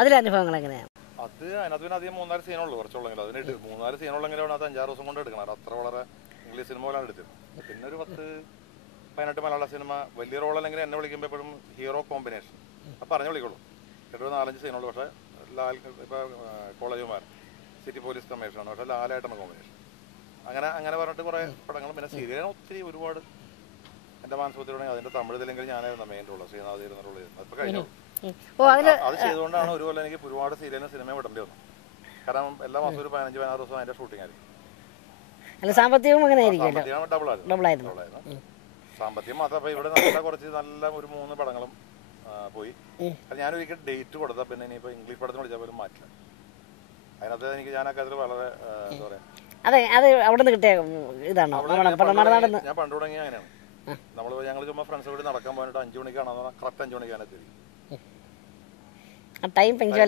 അതിലെ അനുഭവങ്ങൾ എങ്ങനെയാണ്? അത് അതിനകത്ത് പിന്നെ അധികം 3-4 സീനുള്ളൂ, കുറച്ചുള്ളെങ്കിൽ അതിന് 3-4 സീനുള്ളെങ്കിലും അത് 5-6 ദിവസം കൊണ്ട് എടുക്കണം. അത്ര വളരെ ഇംഗ്ലീഷ് സിനിമ പോലാണ് എടുത്തത്. പിന്നെ ഒരു 10-18 മലയാള സിനിമ വലിയ റോളല്ലെങ്കിൽ എന്നെ വിളിക്കുമ്പോൾ എപ്പോഴും ഹീറോ കോമ്പിനേഷൻ അപ്പം പറഞ്ഞു വിളിക്കുള്ളൂ. ഒരു 4-5 സീനുള്ളൂ. പക്ഷേ ലാൽ ഇപ്പോൾ കോളേജുമാർ സിറ്റി പോലീസ് കമ്മീഷനാണ്, പക്ഷേ ലാലായിട്ടാണ് കോമ്പിനേഷൻ. അങ്ങനെ പറഞ്ഞിട്ട് കുറേ പടങ്ങൾ. പിന്നെ സീരിയലിന് ഒത്തിരി ഒരുപാട്. എൻ്റെ മാനസപുത്രിയാണെങ്കിൽ അതിൻ്റെ തമിഴിലെങ്കിൽ ഞാനായിരുന്നു മെയിൻ റോള്, ശ്രീനാഥ് റോള് ചെയ്യുന്നത്. അതിപ്പോൾ കഴിഞ്ഞു. അത് ചെയ്തുകൊണ്ടാണ് ഒരു കൊല്ലം എനിക്ക് ഒരുപാട് സീരിയലിന് സിനിമ വിടേണ്ടി വന്നു. കാരണം എല്ലാ മാസവും ഒരു 15-16 ദിവസം അതിൻ്റെ ഷൂട്ടിംഗ് ആയിരുന്നു. സാമ്പത്തികം ഡബിളായിരുന്നു. സാമ്പത്തികം മാത്രം. അപ്പോൾ ഇവിടെ നല്ല ഒരു 3 പടങ്ങളും പോയി. അത് ഞാനൊരിക്കൽ ഡേറ്റ് കൊടുത്താൽ പിന്നെ ഇനിയിപ്പോൾ ഇംഗ്ലീഷ് പടത്തിന് വിളിച്ചാൽ പോലും മാറ്റില്ല. അതിനകത്ത് എനിക്ക് ഞാൻ ആ കാര്യത്തിൽ വളരെ എന്താ പറയുക, ഞാൻ പണ്ട് തുടങ്ങി അങ്ങനെയാണ്. ഞങ്ങൾ ചുമ്മാ ഫ്രണ്ട്സ് കൂടി നടക്കാൻ പോയിട്ട് 5 മണിക്കാണെന്ന് പറഞ്ഞാൽ കറക്റ്റ് 5 മണിക്കാണ് എത്തി. 6 മണിക്ക്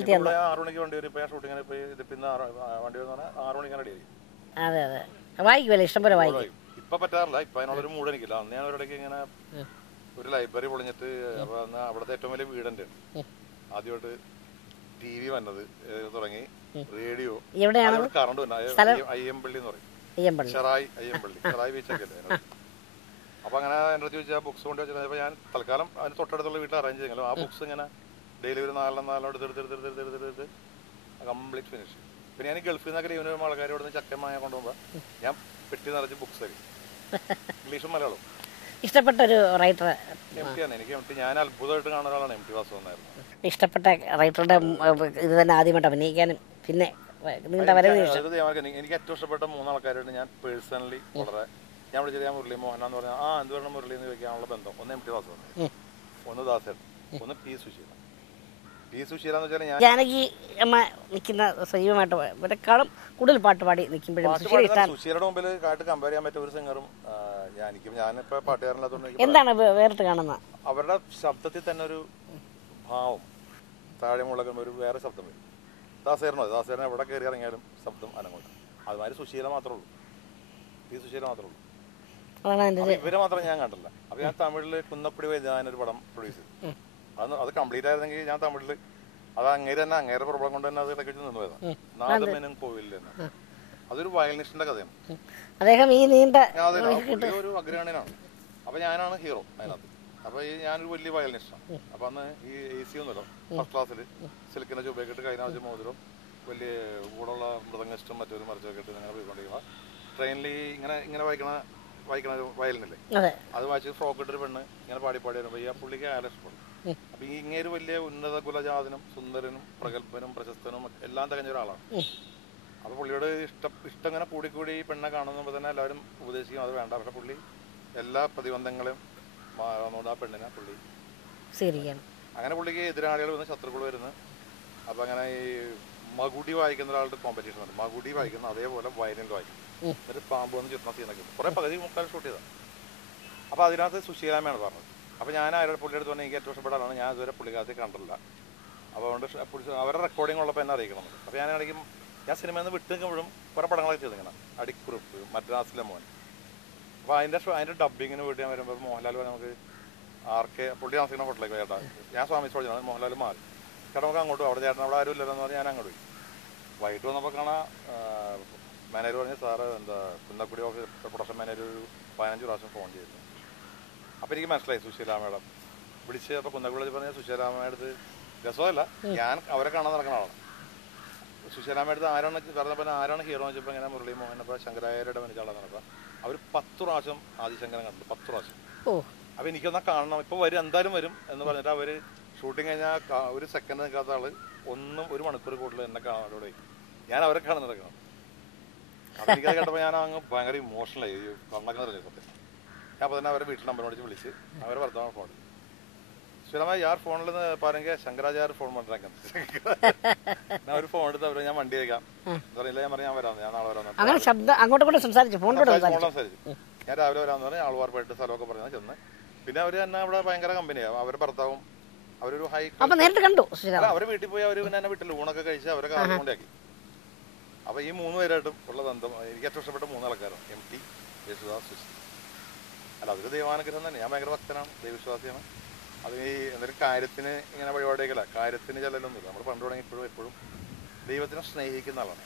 വണ്ടി വരും. ഇപ്പൊ ഞാൻ ഷൂട്ടിങ്ങിന് പോയി ഇതിപ്പിന്ന് വണ്ടി വന്ന് പറഞ്ഞാൽ 6 മണിക്കാണ് റെഡി ആയി. ഇപ്പൊ പറ്റാറില്ല. ഇപ്പൊ അതിനുള്ളൊരു മൂഡ് എനിക്കില്ല. അന്ന് ഞാൻ ഒരിടയ്ക്ക് ഇങ്ങനെ ഒരു ലൈബ്രറി പൊളിഞ്ഞിട്ട്, അപ്പൊ അന്ന് അവിടുത്തെ ഏറ്റവും വലിയ വീടുണ്ട്. ആദ്യമായിട്ട് TV വന്നത് തുടങ്ങി, റേഡിയോ, കറണ്ട് വന്ന അയ്യമ്പള്ളി എന്ന് പറയും, ഷെറായി ബീച്ചൊക്കെ അല്ലേ. അപ്പൊ അങ്ങനെ എൻ്റെ അടുത്ത് ചോദിച്ചാൽ ബുക്സ് കൊണ്ട് വെച്ചിരുന്നപ്പോൾ ഞാൻ തൽക്കാലം അതിന് തൊട്ടടുത്തുള്ള വീട്ടിൽ അറേഞ്ച് ചെയ്തെങ്കിലും ആ ബുക്സ് ഇങ്ങനെ ഡെയിലി ഒരു 4 എടുത്ത് കംപ്ലീറ്റ് ഫിനിഷ്. പിന്നെ ഞാൻ ഗൾഫിൽ നിന്നൊക്കെ ലീവിന് ആൾക്കാരോട് ചക്കമായ കൊണ്ടുപോകുമ്പോൾ ഞാൻ പെട്ടി നിറച്ച് ബുക്സ് ആയി, ഇംഗ്ലീഷും മലയാളവും. ഇഷ്ടപ്പെട്ട ഒരു റൈറ്റർ എംടിയാണ് എനിക്ക്. ഞാൻ അത്ഭുതമായിട്ട് കാണുന്ന ഒരാളാണ് MT വാസുദേവൻ നായർ. ഇഷ്ടപ്പെട്ട റൈറ്ററുടെ ഇത് തന്നെ ആദ്യമായിട്ട് അഭിനയിക്കാനും പിന്നെ എനിക്ക് ഏറ്റവും ഇഷ്ടപ്പെട്ട 3 ആൾക്കാരായിട്ട് ഞാൻ പേഴ്സണലി വളരെ ഞാൻ വിളിച്ചത് മുരളി മോഹൻ എന്ന് പറഞ്ഞാൽ എന്ത് പറഞ്ഞ മുരളി എന്ന് ചോദിക്കാനുള്ള ബന്ധം. ഒന്ന് MT വാസുദേവൻ നായർ, ഒന്ന് ദാസേട്ടൻ, ഒന്ന് P. സുശീല. സുശീല എന്ന് വെച്ചാൽ ഞാൻ ജാനകി അമ്മ നിൽക്കുന്ന സജീവമായിട്ട് ഇവരെക്കാളും കൂടുതൽ പാട്ട് പാടി നിൽക്കുമ്പോഴും സുശീലയുടെ മുമ്പിൽ ആയിട്ട് കമ്പയർ ചെയ്യാൻ പറ്റിയ ഒരു സിംഗറും ഞാനിപ്പോ പാട്ടുകാരനല്ലാത്തതുകൊണ്ട് എന്താണ് വേറിട്ട് കാണുന്നത്? അവരുടെ ശബ്ദത്തിൽ തന്നെ ഒരു ഭാവം, താഴെ മുളകുന്ന ഒരു വേറെ ശബ്ദം വരും. ദാസേരനെ എവിടെ കയറി ഇറങ്ങിയാലും ശബ്ദം അനങ്ങോട്ട്. അതുമാതിരി സുശീല മാത്രമേ ഉള്ളൂ, സുശീല മാത്രമേ ഉള്ളൂ. ഇവരെ മാത്രം ഞാൻ കണ്ടില്ല. അപ്പൊ ഞാൻ തമിഴില് കുന്നപ്പടി വൈദ്യാനൊരു പടം പ്രൊഡ്യൂസ് ചെയ്തു. അത് കംപ്ലീറ്റ് ആയിരുന്നെങ്കിൽ ഞാൻ തമിഴില് അത് അങ്ങേരെ പ്രോബ്ലം കൊണ്ട് തന്നെ അത് ഇടയ്ക്ക് വെച്ച് നിന്ന് പോയതാണ്. നാദമെനും കോവിലിൽ തന്നെ. അതൊരു വയലിനിസ്റ്റിന്റെ കഥയാണ്. ഒരു അഗ്രഹണിനാണ്. അപ്പൊ ഞാനാണ് ഹീറോ അതിനകത്ത്. അപ്പൊ ഞാനൊരു വലിയ വയലിനിസ്റ്റാണ്. അപ്പൊ അന്ന് ഈ AC ഒന്നുമില്ല. ഫസ്റ്റ് ക്ലാസ്സിൽ സിൽക്കിന്റെ ചുബയൊക്കെ ഇട്ട് കൈനാവശ്യം മോതിരം വലിയ കൂടെയുള്ള മൃദംഗിസ്റ്റും മറ്റൊരു മറിച്ചൊക്കെ ഇട്ട് ഇങ്ങനെ പോയിക്കൊണ്ടിരിക്കുക. ട്രെയിനിൽ ഇങ്ങനെ വായിക്കണ വയലിനല്ലേ, അത് വായിച്ച് ഫ്രോക്ക് ഇട്ടൊരു പെണ്ണ് ഇങ്ങനെ പാടി വരുമ്പോൾ ഈ പുള്ളിക്ക് അയാളെ ഇഷ്ടപ്പെടും. അപ്പൊ ഈ ഇങ്ങേര് വലിയ ഉന്നത കുലജാതനും സുന്ദരനും പ്രഗത്ഭനും പ്രശസ്തനും എല്ലാം തികഞ്ഞ ഒരാളാണ്. അപ്പൊ പുള്ളിയോട് ഇഷ്ടം ഇങ്ങനെ കൂടിക്കൂടി ഈ പെണ്ണെ കാണുമ്പോൾ തന്നെ എല്ലാവരും ഉപദേശിക്കും അത് വേണ്ട. പക്ഷെ പുള്ളി എല്ലാ പ്രതിബന്ധങ്ങളും ആ പെണ്ണിനെ പുള്ളി അങ്ങനെ പുള്ളിക്ക് എതിരാളികൾ വന്ന് ശത്രുക്കൾ വരുന്നു. അപ്പൊ അങ്ങനെ ഈ മകുടി വായിക്കുന്ന ഒരാളുടെ കോമ്പറ്റീഷൻ ഉണ്ട്. മകുടി വായിക്കുന്ന അതേപോലെ വയലിനിൽ വായിക്കും. എന്നിട്ട് പാമ്പ് വന്ന് ചുറ്റുന്ന സീനൊക്കെ കുറെ പകുതി മുക്കാൽ ഷൂട്ട് ചെയ്തതാണ്. അപ്പൊ അതിനകത്ത് സുശീലാമ്മയാണ് പറഞ്ഞത്. അപ്പൊ ഞാൻ പുള്ളിയുടെ അടുത്ത് പറഞ്ഞാൽ എനിക്ക് ഏറ്റവും ഇഷ്ടപ്പെട്ട ആളാണ്, ഞാൻ ഇതുവരെ പുള്ളിക്കാലത്ത് കണ്ടില്ല. അപ്പോൾ അതുകൊണ്ട് അവരുടെ റെക്കോർഡിംഗ് ഉള്ളപ്പോൾ എന്നെ അറിയിക്കണം. അപ്പോൾ ഞാൻ സിനിമയിൽ നിന്ന് വിട്ട് നിൽക്കുമ്പോഴും കുറെ പടങ്ങളൊക്കെ ചെയ്തിങ്ങനെ അടിക്കുറിപ്പ്, മദ്രാസിലെ മോൻ. അപ്പോൾ അതിൻ്റെ ഡബ്ബിങ്ങിന് വേണ്ടി ഞാൻ വരുമ്പോൾ മോഹൻലാൽ നമുക്ക് RK പുള്ളി താമസിക്കുന്ന ഹോട്ടലിലേക്ക് ചേട്ടാ, ഞാൻ സ്വാമി ചോദിച്ചാണ്. മോഹൻലാൽ മാറി ചേട്ടാ നമുക്ക് അങ്ങോട്ട് അവിടെ ചേട്ടൻ അവിടെ ആരും ഇല്ലെന്ന് പറഞ്ഞാൽ ഞാൻ അങ്ങോട്ട് പോയി. വൈകിട്ട് വന്നപ്പോൾ കാണാൻ മാനേജർ പറഞ്ഞ് സാറ് എന്താ കുന്നക്കുടി ഓഫീസ് പ്രൊഡക്ഷൻ മാനേജർ ഒരു 15 പ്രാവശ്യം ഫോൺ ചെയ്തു. അപ്പോൾ എനിക്ക് മനസ്സിലായി സുശീല മേഡം വിളിച്ച്. അപ്പോൾ കുന്നക്കുടി പറഞ്ഞ സുശീലാമ്മയുടെ അടുത്ത് രസമല്ല, ഞാൻ അവരെ കാണാൻ നടക്കുന്ന ആളാണ്. സുശീലാമ്മയുടെ അടുത്ത് ആരാണ് ഹീറോ എന്ന് വെച്ചപ്പോൾ ഇങ്ങനെ മുരളി മോഹൻ. അപ്പോൾ ശങ്കരാചാര്യയുടെ മനുഷ്യാളെന്ന് പറഞ്ഞപ്പോൾ അവർ 10 പ്രാവശ്യം ആദിശങ്കരൻ കണ്ടു, 10 പ്രാവശ്യം. അപ്പോൾ എനിക്കൊന്നാ കാണണം, ഇപ്പോൾ വരും എന്തായാലും വരും എന്ന് പറഞ്ഞിട്ട് അവർ ഷൂട്ടിങ് കഴിഞ്ഞാൽ ഒരു സെക്കൻഡ് നിൽക്കാത്ത ആള് 1 മണിക്കൂർ കൂടുതൽ എന്നെ കാണാൻ ഞാൻ അവരെ കാണാൻ നടക്കണം. അപ്പോൾ എനിക്കത് കേട്ടപ്പോൾ ഞാൻ അങ്ങ് ഭയങ്കര ഇമോഷണലായി, കണ്ണൊക്കെ നിറഞ്ഞു സത്യം. ഞാൻ അപ്പോൾ തന്നെ അവരെ വീട്ടിൽ നമ്പർ വിളിച്ച് അവരെ ഭർത്താവ് ഫോൺ സുലമ യാർ ഫോണിൽ നിന്ന് പറഞ്ഞ ശങ്കരാചാര്യ ഫോൺ പണ്ടാക്കാൻ ഞാൻ ഒരു ഫോൺ എടുത്ത് അവരെ ഞാൻ വണ്ടി വയ്ക്കാം പറഞ്ഞില്ല. ഞാൻ പറഞ്ഞു ഞാൻ വരാം, ഞാൻ നാളെ വരാം സംസാരിച്ചു. ഞാൻ രാവിലെ വരാമെന്ന് പറഞ്ഞാൽ ആൾവാർപ്പായിട്ട് സ്ഥലമൊക്കെ പറഞ്ഞാൽ ചെന്ന്. പിന്നെ അവർ തന്നെ അവിടെ ഭയങ്കര കമ്പനിയാണ്. അവരുടെ ഭർത്താവും അവരൊരു ഹൈ കണ്ടു. അവരെ വീട്ടിൽ പോയി അവർ പിന്നെ എന്നെ വീട്ടിൽ ഊണൊക്കെ കഴിച്ച് അവരെ കാർ കൊണ്ടാക്കി. അപ്പൊ ഈ 3 പേരായിട്ടും ഉള്ള ബന്ധം എനിക്ക് ഏറ്റവും ഇഷ്ടപ്പെട്ട 3 ആൾക്കാരാണ്. MT, യേശുദാസ്, സുശീല. അല്ല അതൊരു ദൈവാനുഗ്രഹം തന്നെ. ഞാൻ ഭയങ്കര ഭക്തനാണ്, ദൈവവിശ്വാസിയാണ്. അത് ഈ എന്തെങ്കിലും കാര്യത്തിന് ഇങ്ങനെ വഴിപാടേക്കല്ല, കാര്യത്തിന് ചെല്ലലൊന്നുമില്ല. നമ്മൾ പണ്ട് തുടങ്ങി ഇപ്പോഴും എപ്പോഴും ദൈവത്തിനെ സ്നേഹിക്കുന്ന ആളാണ്.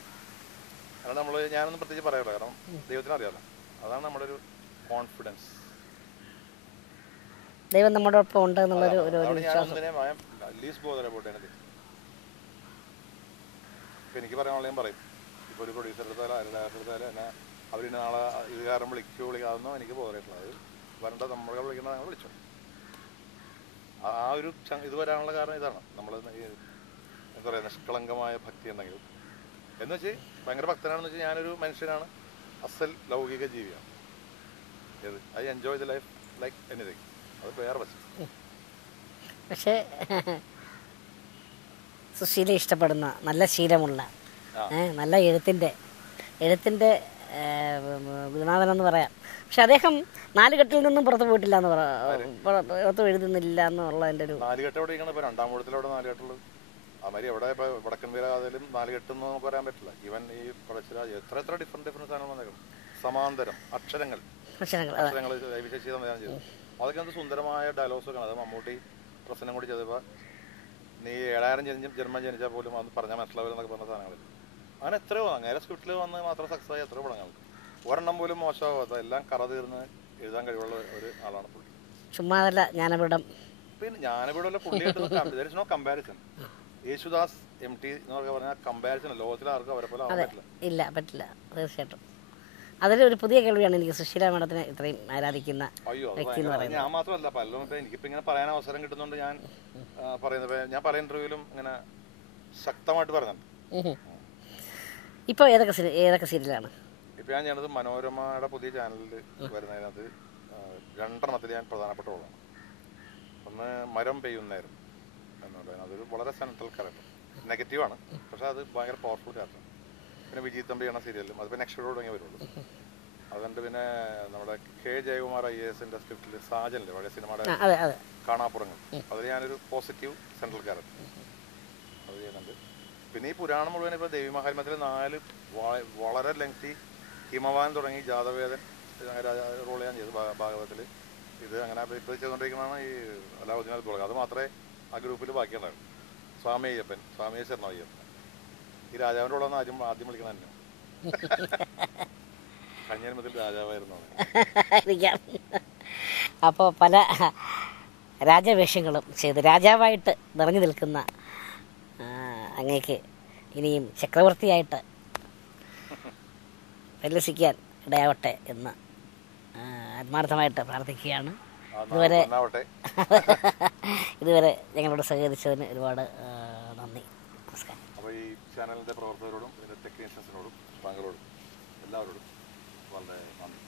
കാരണം ഞാനൊന്നും പ്രത്യേകിച്ച് പറയാറില്ല, കാരണം ദൈവത്തിന് അറിയാമല്ലോ. അതാണ് നമ്മുടെ ഒരു കോൺഫിഡൻസ്. ദൈവം നമ്മുടെ ഒപ്പം ഉണ്ട് എന്നുള്ളൊരു ഒരു അതുകൊണ്ട് ഞാൻ വിശ്വാസം. ഒന്നിനെ ലീസ് ബോധന പോട്ടെ. ഇപ്പം എനിക്ക് പറയാനുള്ള ഞാൻ പറയും. ഇപ്പോൾ ഒരു പ്രൊഡ്യൂസർ എടുത്താലും ഡയറക്ടർ എടുത്താലും എന്നെ അവർ നാളെ ഇത് കാരണം വിളിക്കാതൊന്നും എനിക്ക് ബോധമായിട്ടുള്ളത്. അത് വരേണ്ട നമ്മളെ വിളിക്കേണ്ട ഞങ്ങൾ വിളിച്ചു. ആ ഒരു ഇത് വരാനുള്ള കാരണം ഇതാണ്. നമ്മൾ എന്താ പറയുക, നിഷ്കളങ്കമായ ഭക്തി ഉണ്ടെങ്കിൽ എന്ന് വെച്ച് ഭയങ്കര ഭക്തനാണെന്ന് വെച്ചാൽ ഞാനൊരു മനുഷ്യനാണ്, അസൽ ലൗകിക ജീവിയാണ്. ഏത് I enjoy the life like anything. അത് വേറെ വശം. പക്ഷേ സുശീല ഇഷ്ടപ്പെടുന്ന നല്ല ശീലമുള്ള നല്ല എഴുത്തിൻ്റെ ഗുരുനാഥനെന്ന് പറയാം. പക്ഷെ അദ്ദേഹം നാലുകെട്ടിൽ നിന്നും പുറത്ത് പോയിട്ടില്ല എന്ന് പുറത്ത് എഴുതുന്നില്ല എന്നുള്ളതിൻ്റെ ഒരു നാലുകെട്ട് എവിടെ ഇരിക്കണം. ഇപ്പോൾ രണ്ടാം കൂടത്തിലവിടെ നാലുകെട്ടുള്ളത്. അതുമാതിരി എവിടെ ഇപ്പോൾ വടക്കൻ വീര അതിലും നാലുകെട്ടെന്ന് നമുക്ക് പറയാൻ പറ്റില്ല. ഈവൻ ഈ പഴശ്ശിരാജ് എത്ര ഡിഫറെൻറ്റ് സാധനങ്ങൾ വന്നേക്കണം. സമാന്തരം അക്ഷരങ്ങൾ ദൈവശേഷി സംവിധാനം ചെയ്തു. അതൊക്കെ എന്ത് സുന്ദരമായ ഡയലോഗ്സൊക്കെയാണ്. അത് മമ്മൂട്ടി പ്രശ്നം കൂടി ചെയ്തപ്പോൾ നീ 7000 ജന്മം ജനിച്ചാൽ പോലും അത് പറഞ്ഞാൽ മനസ്സിലാവില്ലെന്നൊക്കെ പറഞ്ഞ സാധനങ്ങളിൽ അങ്ങനെ എത്രയോ അങ്ങനെ സ്ക്രിപ്റ്റിൽ വന്ന് മാത്രം സക്സസ് ആയി എത്രയോ പടങ്ങൾ. ഒരെണ്ണം പോലും മോശമാവാത്ത എല്ലാം കറ തീർന്ന് എഴുതാൻ കഴിവുള്ള ഒരു ആളാണ് പുള്ളി. ചുമ്മാതല്ല ജ്ഞാനപീഠം. പിന്നെ ജ്ഞാനപീഠമല്ല പുള്ളിയായിട്ട് നോ കമ്പാരിസൺ. യേശുദാസ് MT എന്നൊക്കെ പറഞ്ഞാൽ കമ്പാരിസൺ ലോകത്തിൽ ആർക്കും അവരെ പോലെ ആവാൻ പറ്റില്ല. ഇല്ല, പറ്റില്ല, തീർച്ചയായിട്ടും. അതിലൊരു പുതിയ കേൾവിയാണ് എനിക്ക് സുശീല മേഡത്തിനെ ഇത്രയും ആരാധിക്കുന്ന വ്യക്തി എന്ന് പറയുന്നത്. ഞാൻ മാത്രമല്ല, പലരും എനിക്കിപ്പോൾ ഇങ്ങനെ പറയാൻ അവസരം കിട്ടുന്നുണ്ട്. ഞാൻ പറയുന്നത് ഞാൻ പല ഇന്റർവ്യൂവിലും ഇങ്ങനെ ശക്തമായിട്ട് പറഞ്ഞിട്ടുണ്ട്. ഇപ്പോൾ ഏതൊക്കെ സീരിയലാണ് ഇപ്പം ഞാൻ ചെയ്യണത്? മനോരമയുടെ പുതിയ ചാനലിൽ വരുന്നതിനകത്ത് 2 ഞാൻ പ്രധാനപ്പെട്ട റോളാണ്. ഒന്ന് മരം പെയ്യുന്നേരം എന്നുള്ളത്. അതൊരു വളരെ സെൻട്രൽ ക്യാരക്ടർ, നെഗറ്റീവാണ്, പക്ഷെ അത് ഭയങ്കര പവർഫുൾ ക്യാരക്ടർ. പിന്നെ വിജയ് തമ്പി എന്ന സീരിയലും അത് പിന്നെ നെക്സ്റ്റ് തുടങ്ങി വരുള്ളൂ. അതുകൊണ്ട് പിന്നെ നമ്മുടെ K. ജയകുമാർ IAS സ്ക്രിപ്റ്റിൽ സാജനിലെ പഴയ സിനിമയുടെ കാണാപ്പുറങ്ങൾ, അതിൽ ഞാനൊരു പോസിറ്റീവ് സെൻട്രൽ ക്യാരക്ടർ അത് ചെയ്യുന്നുണ്ട്. പിന്നെ ഈ പുരാണം മുഴുവൻ ഇപ്പോൾ ദേവി മഹാത്മ്യത്തിൽ 4 വളരെ ലെങ്തി ഹിമവാൻ തുടങ്ങി ജാതവേദൻ റോൾ ഞാൻ ചെയ്തു ഭാഗവതത്തിൽ. ഇത് അങ്ങനെ ഇപ്പോൾ ചെയ്തുകൊണ്ടിരിക്കുന്നതാണ് ഈ അലാവുദ്ദീൻ തുടങ്ങുക. അത് മാത്രമേ ആ ഗ്രൂപ്പിൽ ബാക്കിയുണ്ടായിരുന്നു. സ്വാമി അയ്യപ്പൻ, സ്വാമി ശരണം അയ്യപ്പൻ. ഈ രാജാവിൻ്റെ കൂടെ ആദ്യം വിളിക്കണം തന്നെ. കന്യാകുമത്തിൽ രാജാവായിരുന്നു. അപ്പോൾ പല രാജവേഷങ്ങളും ചെയ്ത് രാജാവായിട്ട് നിറഞ്ഞു നിൽക്കുന്ന അങ്ങേക്ക് ഇനിയും ചക്രവർത്തിയായിട്ട് പരിലസിക്കാൻ ഇടയാവട്ടെ എന്ന് ആത്മാർത്ഥമായിട്ട് പ്രാർത്ഥിക്കുകയാണ്. ഇതുവരെ ഞങ്ങളോട് സഹകരിച്ചതിന് ഒരുപാട് നന്ദി. നമസ്കാരം. അപ്പോൾ ഈ ചാനലിൻ്റെ പ്രവർത്തകരോടും ഇതിൻ്റെ ടെക്നീഷ്യൻസിനോടും താങ്കളോടും എല്ലാവരോടും വളരെ നന്ദി.